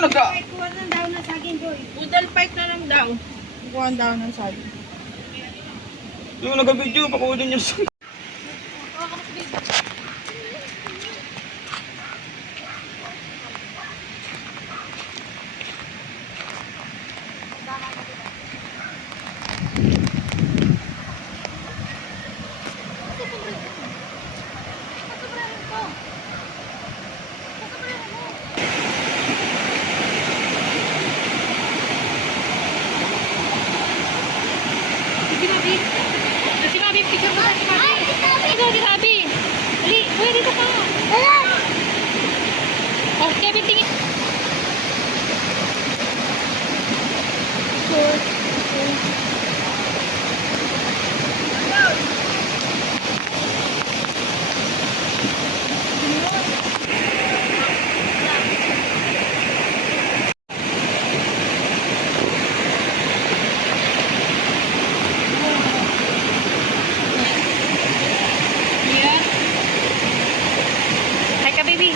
nagka... Kuha ng daw ng saging, Joy. Budal fight na lang daw. Kuha ang daw ng sabi. Yung nag-video, pakuha niyo sa... Si picture mo si Mabi. Ito, si Mabi. Dali, uy, dito ka. Oh, Kevin, tingin. Hi ka, baby.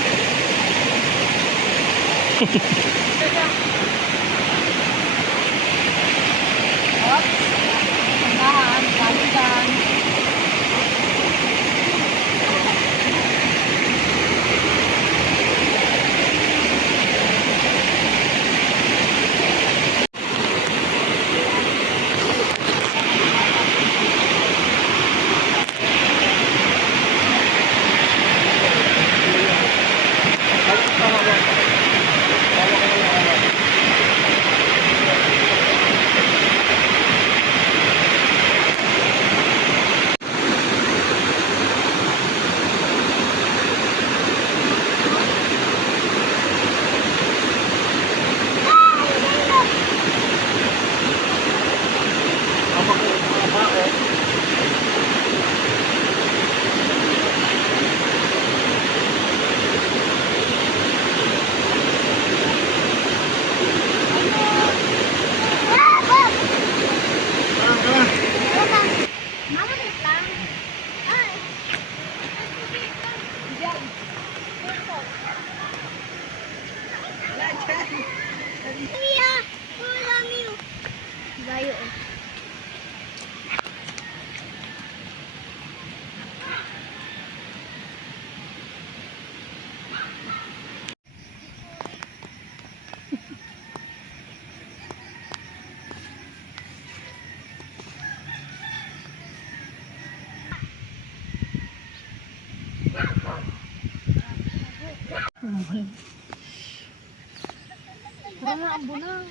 Parang naambo na.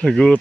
Lagot.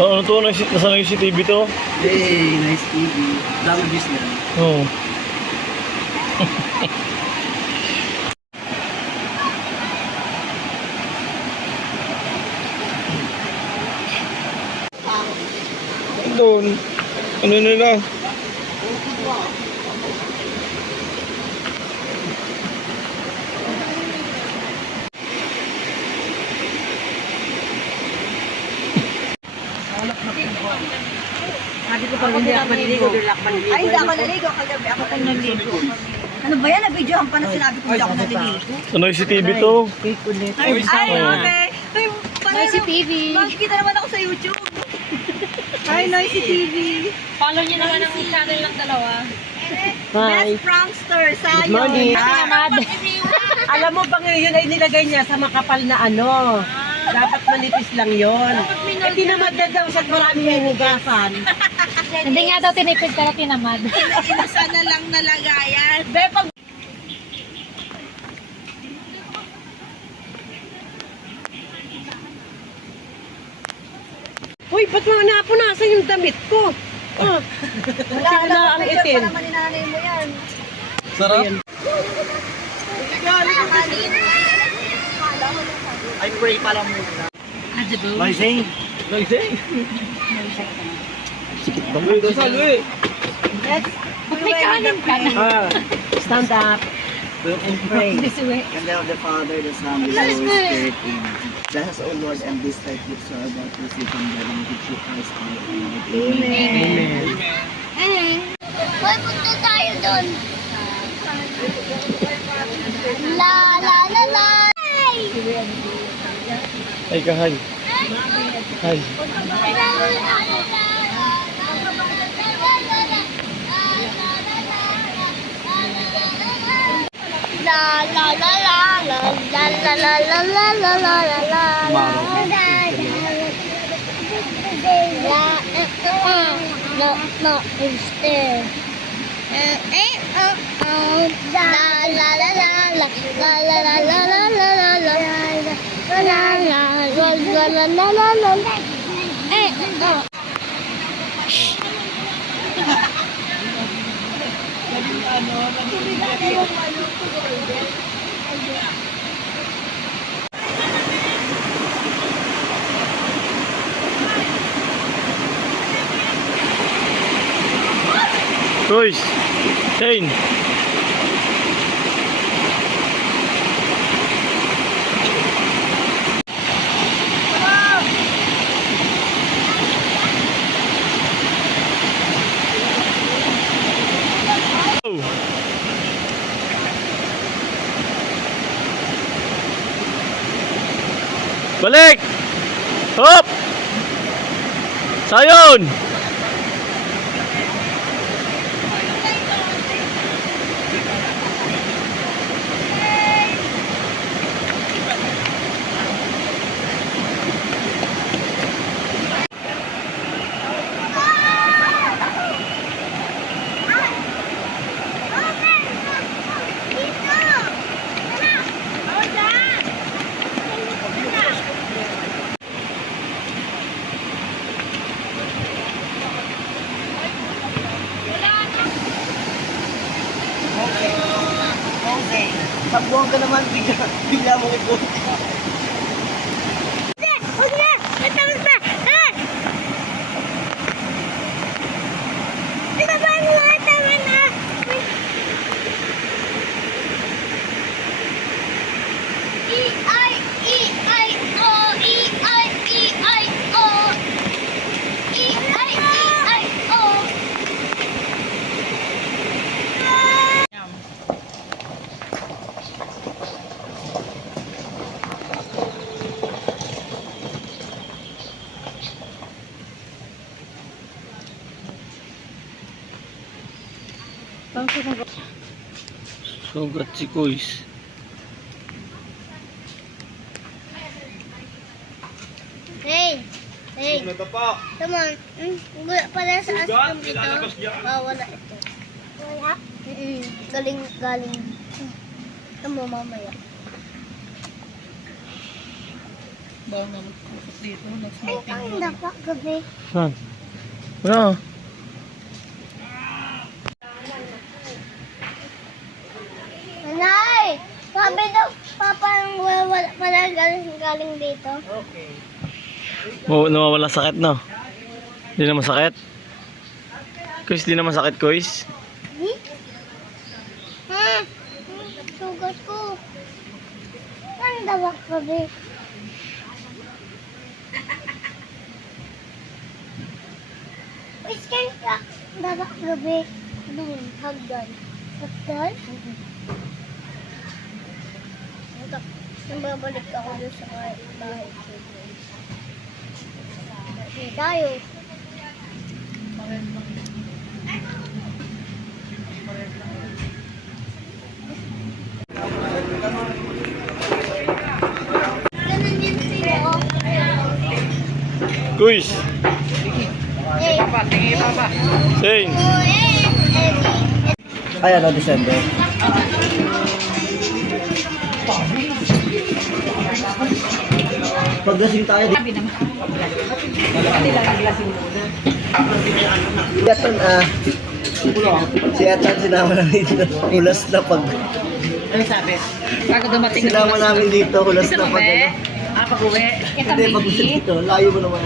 Ano to? Nasaan yung CCTV to? Hey, nice TV. Dami views na. Oo. Doon. Ano nila? Sabi ko pag hindi ako maliligo, Ay, hindi ako naligo. Kagabi ako naligo. Ano ba yan? Nabidyohan pa na sinabi ko hindi ako naliligo. Ano yung CCTV to? Ay, okay. Ay, Noisy TV. Makikita naman ako sa YouTube. Ay, Noisy TV. Follow niyo naman ang channel ng dalawa. Hi. Best prankster, sayo. Good morning. Alam mo ba ngayon ay nilagay niya sa makapal na ano? Dapat manipis lang yon. Eh, tinamad na daw siya at maraming hugasan. Hindi nga daw tinipid pero tinamad. Inasa na lang nalagayan. Be, pag Uy, ba't mga napunasan yung damit ko? Ah, Wala, na ang picture itim. pa naman ni nanay mo yan. Sarap. I pray pala muna. Loising. Loising. Sikit ba? Uy, dasal, uy. Magpikahanin ka na. Stand up and pray. This way. In the name of the Father, the Son, and the Holy Spirit. Amen. Bless us, O Lord, and this thy gifts are about to receive from God, and give you Christ our Lord. Amen. Hoy, punta tayo doon. La la la la. Ay, kahay. Hay. La la la la la la la la la la la la la la. No, no, it's there. La la la la la la la la la la la la la la la la la la. Guys. Shane. Balik! Hop! Sayon! Sabuhan ka naman, bigla mong ikot. Huwag na! Matapos na! Ah! Ibaba mo nga! Tama na! E-I-E-I-O E-I-E-I-O E-I-E-I-O. Sugat si Kuis. Hey! Hey! Come on. Wala pala sa asam dito. Wala ito. Wala? Galing. Ito mo mamaya. Ay, ang dapat gabi. Saan? Wala. Nanay! Sabi daw, Papa, wala pala galing dito. Oo, nawawala sakit na. Hindi na masakit. Kuis, di na masakit, Kuis. Sugat ko. Ang dapat gabi. Scan ka. Dapat gabi. Doon, hagdan. Hagdan? Nababalik ako doon sa bahay. Tayo. Kuis. Eh. Sing. Ay, ano, December? Paglasing tayo. Si Atan sinama namin dito. Hulas na pag... Ano sabi? Sinama namin dito, hulas na pag... Pag-uwi. Hindi, pag-usap dito. Layo mo naman.